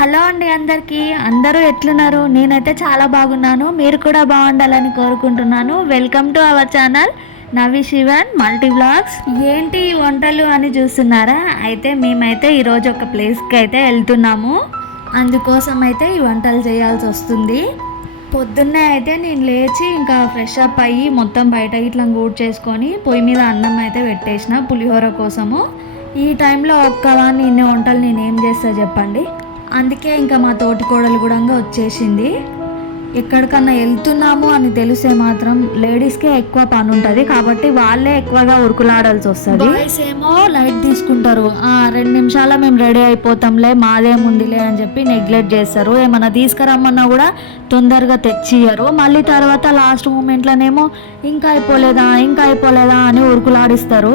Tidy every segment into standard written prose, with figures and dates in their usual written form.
Hello అండి అందరికీ. అందరూ ఎట్లున్నారు? నేనైతే చాలా బాగున్నాను. మీరు కూడా బాగుండాలని కోరుకుంటున్నాను. Welcome to our channel Navi Sivan multi vlogs. ఏంటి ఈ వంటలు అని చూస్తున్నారా? అయితే మేమైతే ఈరోజు ఒక ప్లేస్కి అయితే వెళ్తున్నాము. అందుకోసం అయితే ఈ వంటలు చేయాల్సి వస్తుంది. పొద్దున్నే అయితే నేను లేచి ఇంకా ఫ్రెష్ అప్ అయ్యి మొత్తం బయట ఇట్లా గూడ్ చేసుకొని పొయ్యి మీద అన్నం అయితే పెట్టేసిన పులిహోర కోసము. ఈ టైంలో ఒక్కదాన్ని ఇన్ని వంటలు నేనేం చేస్తా చెప్పండి. అందుకే ఇంకా మా తోటి కోడలు కూడా వచ్చేసింది. ఎక్కడికన్నా వెళ్తున్నాము అని తెలిసే మాత్రం లేడీస్కే ఎక్కువ పని ఉంటుంది, కాబట్టి వాళ్ళే ఎక్కువగా ఉరుకులాడాల్సి వస్తుంది. బాయ్స్ ఏమో లైట్ తీసుకుంటారు, 2 నిమిషాల మేము రెడీ అయిపోతాంలే మాదేముందిలే అని చెప్పి నెగ్లెక్ట్ చేస్తారు. ఏమన్నా తీసుకురమ్మన్నా కూడా తొందరగా తెచ్చియ్యరు. మళ్ళీ తర్వాత లాస్ట్ మూమెంట్లోనేమో ఇంకా అయిపోలేదా అని ఉరుకులాడిస్తారు.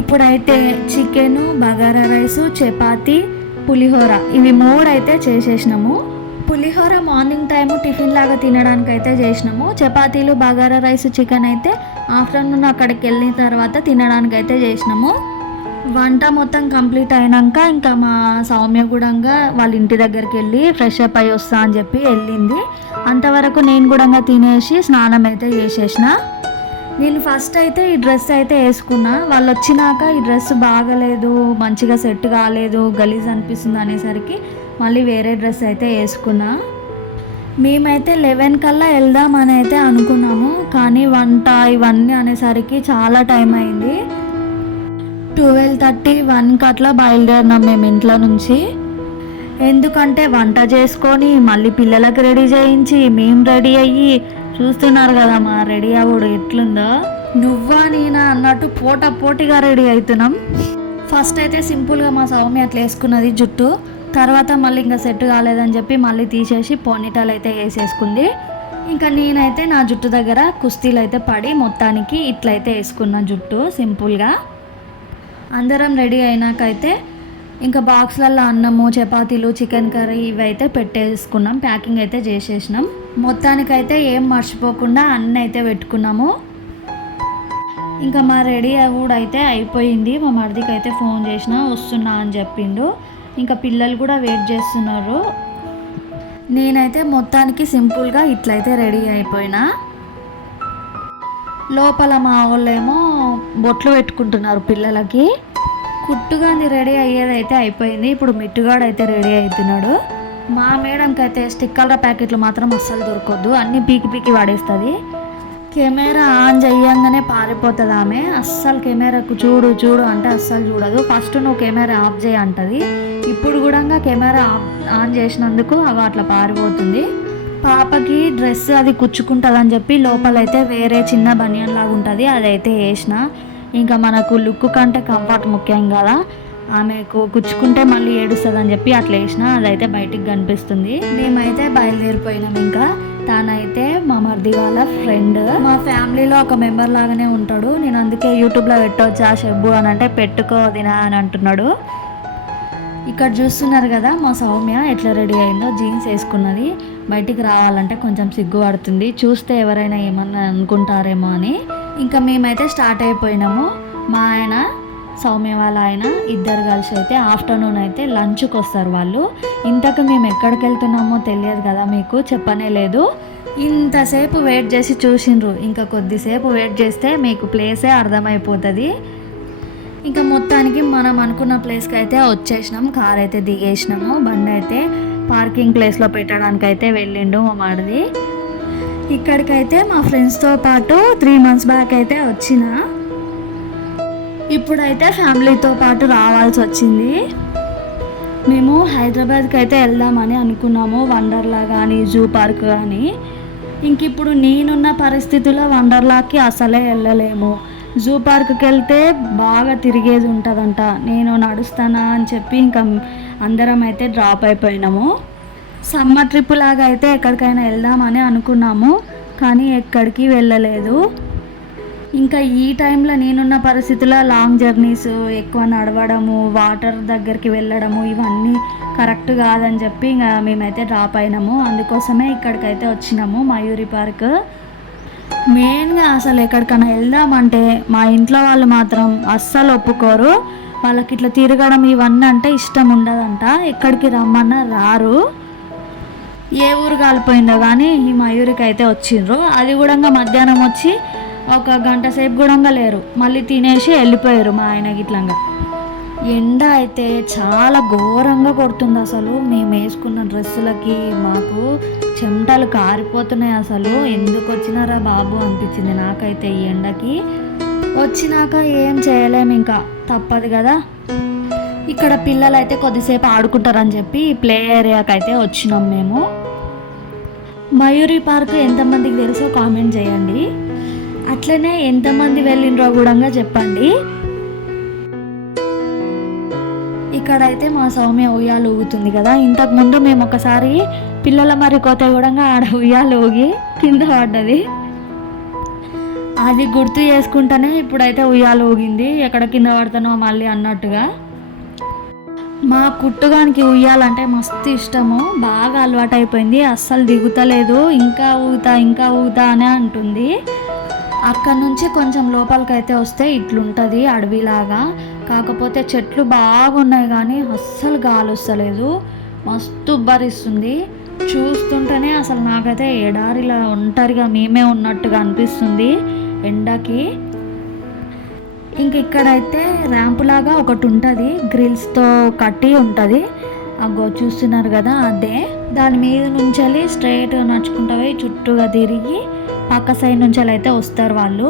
ఇప్పుడైతే చికెను, బగారా రైసు, చపాతీ, పులిహోర ఇవి 3 అయితే చేసేసినాము. పులిహోర మార్నింగ్ టైము టిఫిన్ లాగా తినడానికి అయితే చేసినాము. చపాతీలు, బగారా రైస్, చికెన్ అయితే ఆఫ్టర్నూన్ అక్కడికి వెళ్ళిన తర్వాత తినడానికి అయితే చేసినాము. వంట మొత్తం కంప్లీట్ అయినాక ఇంకా మా సౌమ్య కూడా వాళ్ళ ఇంటి దగ్గరికి వెళ్ళి ఫ్రెష్ అప్ అయ్యి వస్తా అని చెప్పి వెళ్ళింది. అంతవరకు నేను కూడా తినేసి స్నానం అయితే చేసేసిన. నేను ఫస్ట్ అయితే ఈ డ్రెస్ అయితే వేసుకున్నా. వాళ్ళు వచ్చినాక ఈ డ్రెస్ బాగలేదు, మంచిగా సెట్ కాలేదు, గలీజ్ అనిపిస్తుంది అనేసరికి మళ్ళీ వేరే డ్రెస్ అయితే వేసుకున్నా. మేమైతే 11 కల్లా వెళ్దామని అయితే అనుకున్నాము, కానీ వంట ఇవన్నీ అనేసరికి చాలా టైం అయింది. 12:30, 1కి అట్లా బయలుదేరినాం మేము ఇంట్లో నుంచి. ఎందుకంటే వంట చేసుకొని మళ్ళీ పిల్లలకు రెడీ చేయించి మేము రెడీ అయ్యి చూస్తున్నారు కదా మా రెడీ అవ్వడు ఎట్లుందో. నువ్వా నేనా అన్నట్టు పోటీగా రెడీ అవుతున్నాం. ఫస్ట్ అయితే సింపుల్గా మా సౌమ్య అట్లా వేసుకున్నది జుట్టు. తర్వాత మళ్ళీ ఇంకా సెట్ కాలేదని చెప్పి మళ్ళీ తీసేసి పోనీటాలు అయితే వేసేసుకుంది. ఇంకా నేనైతే నా జుట్టు దగ్గర కుస్తీలు అయితే పడి మొత్తానికి ఇట్లయితే వేసుకున్న జుట్టు సింపుల్గా. అందరం రెడీ అయినాకైతే ఇంకా బాక్స్లలో అన్నము, చపాతీలు, చికెన్ కర్రీ ఇవి అయితే పెట్టేసుకున్నాం. ప్యాకింగ్ అయితే చేసేసినాం. మొత్తానికైతే ఏం మర్చిపోకుండా అన్నీ అయితే పెట్టుకున్నాము. ఇంకా మా రెడీ కూడా అయితే అయిపోయింది. మా మరిదికి అయితే ఫోన్ చేసినా వస్తున్నా అని చెప్పిండు. ఇంకా పిల్లలు కూడా వెయిట్ చేస్తున్నారు. నేనైతే మొత్తానికి సింపుల్గా ఇట్లయితే రెడీ అయిపోయినా. లోపల మా వాళ్ళేమో బొట్లు పెట్టుకుంటున్నారు పిల్లలకి. కుట్టుగాంది రెడీ అయ్యేదైతే అయిపోయింది. ఇప్పుడు మిట్టుగాడు అయితే రెడీ అవుతున్నాడు. మా మేడంకి అయితే స్టిక్కర్ల ప్యాకెట్లు మాత్రం అస్సలు దొరకొద్దు, అన్నీ పీకి పడేస్తుంది. కెమెరా ఆన్ చేయంగానే పారిపోతుంది ఆమె. అస్సలు కెమెరాకు చూడు అంటే అస్సలు చూడదు. ఫస్ట్ నువ్వు కెమెరా ఆఫ్ చేయి అంటది. ఇప్పుడు కూడా కెమెరా ఆన్ చేసినందుకు అవి అట్లా పారిపోతుంది. పాపకి డ్రెస్ అది కుచ్చుకుంటుంది అని చెప్పి లోపలైతే వేరే చిన్న బనియన్ లాగా ఉంటుంది, అదైతే వేసిన. ఇంకా మనకు లుక్ కంటే కంఫర్ట్ ముఖ్యం కదా, ఆమెకు కుచ్చుకుంటే మళ్ళీ ఏడుస్తుంది అని చెప్పి అట్లా వేసిన. అదైతే బయటికి కనిపిస్తుంది. మేమైతే బయలుదేరిపోయినాం. ఇంకా తానైతే మా మరిది వాళ్ళ ఫ్రెండ్, మా ఫ్యామిలీలో ఒక మెంబర్ లాగానే ఉంటాడు. నేను అందుకే యూట్యూబ్లో పెట్టవచ్చా షెబ్బు అని అంటే పెట్టుకోదినా అని అంటున్నాడు. ఇక్కడ చూస్తున్నారు కదా మా సౌమ్య ఎట్లా రెడీ అయిందో. జీన్స్ వేసుకున్నది. బయటికి రావాలంటే కొంచెం సిగ్గుపడుతుంది, చూస్తే ఎవరైనా ఏమన్నా అనుకుంటారేమో అని. ఇంకా మేమైతే స్టార్ట్ అయిపోయినాము. మా ఆయన, సౌమ్య వాళ్ళ ఆయన ఇద్దరు కలిసి అయితే ఆఫ్టర్నూన్ అయితే లంచ్కి వస్తారు వాళ్ళు. ఇంతకు మేము ఎక్కడికి వెళ్తున్నామో తెలియదు కదా మీకు, చెప్పనే లేదు. ఇంతసేపు వెయిట్ చేసి చూసిండ్రు. ఇంకా కొద్దిసేపు వెయిట్ చేస్తే మీకు ప్లేసే అర్థమైపోతుంది. ఇంకా మొత్తానికి మనం అనుకున్న ప్లేస్కి అయితే వచ్చేసినాం. కార్ అయితే దిగేసినాము. బండి అయితే పార్కింగ్ ప్లేస్లో పెట్టడానికి అయితే వెళ్ళిండు మా మరిది. ఇక్కడికైతే మా ఫ్రెండ్స్తో పాటు 3 months బ్యాక్ అయితే వచ్చిన. ఇప్పుడైతే ఫ్యామిలీతో పాటు రావాల్సి వచ్చింది. మేము హైదరాబాద్కి అయితే వెళ్దామని అనుకున్నాము, వండర్లా కానీ జూ పార్క్ కానీ. ఇంక ఇప్పుడు నేనున్న పరిస్థితుల్లో వండర్లాకి అసలే వెళ్ళలేము. జూ పార్క్కి వెళ్తే బాగా తిరిగేది ఉంటుందంట. నేను నడుస్తానా అని చెప్పి ఇంకా అందరం అయితే డ్రాప్ అయిపోయినాము. సమ్మర్ ట్రిప్ లాగా అయితే ఎక్కడికైనా వెళ్దామని అనుకున్నాము, కానీ ఎక్కడికి వెళ్ళలేదు. ఇంకా ఈ టైంలో నేనున్న పరిస్థితుల్లో లాంగ్ జర్నీస్, ఎక్కువ నడవడము, వాటర్ దగ్గరికి వెళ్ళడము ఇవన్నీ కరెక్ట్ కాదని చెప్పి ఇంకా మేమైతే డ్రాప్ అయినాము. అందుకోసమే ఇక్కడికైతే వచ్చినాము, మయూరి పార్క్. మెయిన్గా అసలు ఎక్కడికైనా వెళ్దామంటే మా ఇంట్లో వాళ్ళు మాత్రం అస్సలు ఒప్పుకోరు. వాళ్ళకి ఇట్లా తిరగడం ఇవన్నీ అంటే ఇష్టం ఉండదంట, ఎక్కడికి రమ్మన్నా రారు. ఏ ఊరు కాలిపోయిందో కానీ ఈ మయూరికి అయితే వచ్చిండ్రు. అది కూడా మధ్యాహ్నం వచ్చి ఒక గంట సేపు కూడా లేరు, మళ్ళీ తినేసి వెళ్ళిపోయారు మా ఆయన గిట్లంగా. ఎండ అయితే చాలా ఘోరంగా కొడుతుంది అసలు. మేము వేసుకున్న డ్రెస్సులకి మాకు చెమటలు కారిపోతున్నాయి. అసలు ఎందుకు వచ్చినారా బాబు అనిపించింది నాకైతే ఈ ఎండకి. వచ్చినాక ఏం చేయలేము, ఇంకా తప్పదు కదా. ఇక్కడ పిల్లలు అయితే కొద్దిసేపు ఆడుకుంటారని చెప్పి ప్లే ఏరియాకి అయితే వచ్చినాం మేము. మయూరి పార్క్ ఎంతమందికి తెలుసో కామెంట్ చేయండి. అట్లనే ఎంతమంది వెళ్ళిండ్రో కూడా చెప్పండి. ఇక్కడైతే మా సౌమ్య ఉయ్యాలు ఊగుతుంది కదా. ఇంతకుముందు మేము ఒకసారి పిల్లల మరి కొత్త కూడా ఆడ ఉయ్యాలు ఊగి కింద పడ్డది. అది గుర్తు చేసుకుంటానే ఇప్పుడైతే ఉయ్యాలు ఊగింది, ఎక్కడ కింద పడతానో మళ్ళీ అన్నట్టుగా. మా కుట్టుగానికి ఉయ్యాలంటే మస్తు ఇష్టము, బాగా అలవాటు అయిపోయింది, అస్సలు దిగుతలేదు. ఇంకా ఊగుతా అనే అంటుంది. అక్కడ నుంచి కొంచెం లోపలికైతే వస్తే ఇట్లుంటుంది అడవిలాగా. కాకపోతే చెట్లు బాగున్నాయి కానీ అస్సలు గాలి వస్తలేదు, మస్తు ఉబ్బరిస్తుంది. చూస్తుంటేనే అసలు నాకైతే ఎడారిలా ఒంటరిగా మేమే ఉన్నట్టుగా అనిపిస్తుంది ఎండకి. ఇంక ఇక్కడైతే ర్యాంప్ లాగా ఒకటి ఉంటుంది, గ్రిల్స్తో కట్టి ఉంటుంది. అగో చూస్తున్నారు కదా, అదే దాని మీద నుంచి స్ట్రైట్గా నడుచుకుంటూ పోయి చుట్టూగా తిరిగి పక్క సైడ్ నుంచి అయితే వస్తారు వాళ్ళు.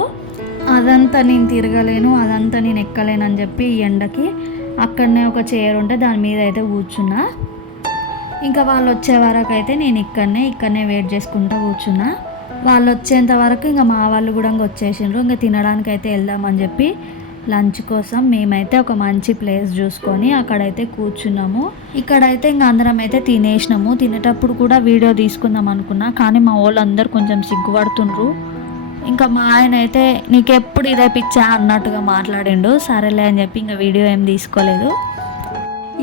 అదంతా నేను తిరగలేను, అదంతా నేను ఎక్కలేను అని చెప్పి ఈ ఎండకి అక్కడనే ఒక చైర్ ఉంటే దాని మీద అయితే కూర్చున్నా. ఇంకా వాళ్ళు వచ్చే వరకు అయితే నేను ఇక్కడనే వెయిట్ చేసుకుంటూ కూర్చున్నా. వాళ్ళు వచ్చేంత వరకు ఇంకా మా వాళ్ళు కూడా వచ్చేసిండ్రు. ఇంకా తినడానికి అయితే వెళ్దామని చెప్పి లంచ్ కోసం మేమైతే ఒక మంచి ప్లేస్ చూసుకొని అక్కడైతే కూర్చున్నాము. ఇక్కడైతే ఇంకా అందరం అయితే తినేసినాము. తినేటప్పుడు కూడా వీడియో తీసుకుందాం అనుకున్నా కానీ మా వాళ్ళు అందరు కొంచెం సిగ్గుపడుతుండ్రు. ఇంకా మా ఆయన అయితే నీకెప్పుడు ఇదే పిచ్చా అన్నట్టుగా మాట్లాడిండు. సరేలే అని చెప్పి ఇంకా వీడియో ఏం తీసుకోలేదు.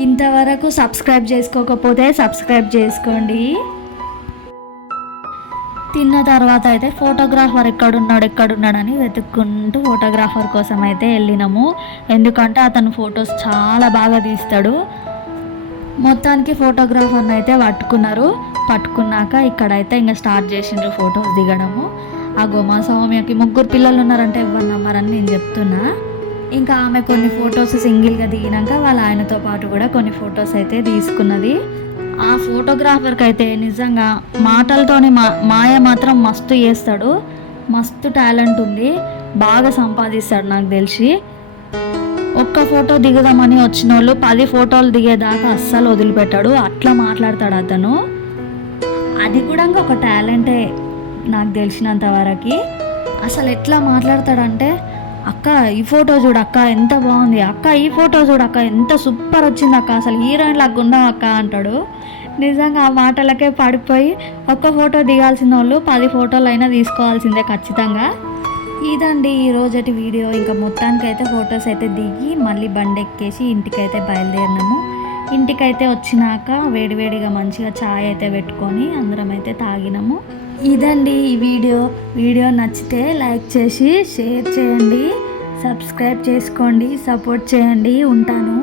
ఇంతవరకు సబ్స్క్రైబ్ చేసుకోకపోతే సబ్స్క్రైబ్ చేసుకోండి. తిన్న తర్వాత అయితే ఫోటోగ్రాఫర్ ఎక్కడున్నాడని వెతుక్కుంటూ ఫోటోగ్రాఫర్ కోసం అయితే వెళ్ళినాము. ఎందుకంటే అతను ఫొటోస్ చాలా బాగా తీస్తాడు. మొత్తానికి ఫోటోగ్రాఫర్ని అయితే పట్టుకున్నాక ఇక్కడైతే ఇంకా స్టార్ట్ చేసిండ్రు ఫొటోస్ దిగడము. అగో మా సౌమ్యకి 3 పిల్లలు ఉన్నారంటే ఎవరు నమ్మరని నేను చెప్తున్నా. ఇంకా ఆమె కొన్ని ఫొటోస్ సింగిల్గా దిగినాక వాళ్ళ ఆయనతో పాటు కూడా కొన్ని ఫొటోస్ అయితే తీసుకున్నది. ఆ ఫోటోగ్రాఫర్కి అయితే నిజంగా మాటలతోనే మాయ మాత్రం మస్తు చేస్తాడు, మస్తు టాలెంట్ ఉంది, బాగా సంపాదిస్తాడు నాకు తెలిసి. ఒక్క ఫోటో దిగుదామని వచ్చిన వాళ్ళు 10 ఫోటోలు దిగేదాకా అస్సలు వదిలిపెట్టాడు, అట్లా మాట్లాడతాడు అతను. అది కూడా ఒక టాలెంటే నాకు తెలిసినంత వరకు. అసలు ఎట్లా మాట్లాడతాడంటే, అక్క ఈ ఫోటో చూడక్క ఎంత బాగుంది, అక్క ఈ ఫోటో చూడక్క ఎంత సూపర్ వచ్చింది అక్క, అసలు హీరోయిన్ లాగా ఉన్నావు అక్క అంటాడు. నిజంగా ఆ మాటలకే పడిపోయి ఒక్క ఫోటో దిగాల్సిన వాళ్ళు 10 ఫోటోలు అయినా తీసుకోవాల్సిందే ఖచ్చితంగా. ఇదండి ఈరోజటి వీడియో. ఇంకా మొత్తానికి అయితే ఫొటోస్ అయితే దిగి మళ్ళీ బండి ఎక్కేసి ఇంటికైతే బయలుదేరినాము. ఇంటికైతే వచ్చినాక వేడివేడిగా మంచిగా ఛాయ్ అయితే పెట్టుకొని అందరం అయితే తాగినాము. ఇదండి ఈ వీడియో నచ్చితే లైక్ చేసి షేర్ చేయండి, సబ్స్క్రైబ్ చేసుకోండి, సపోర్ట్ చేయండి. ఉంటాను.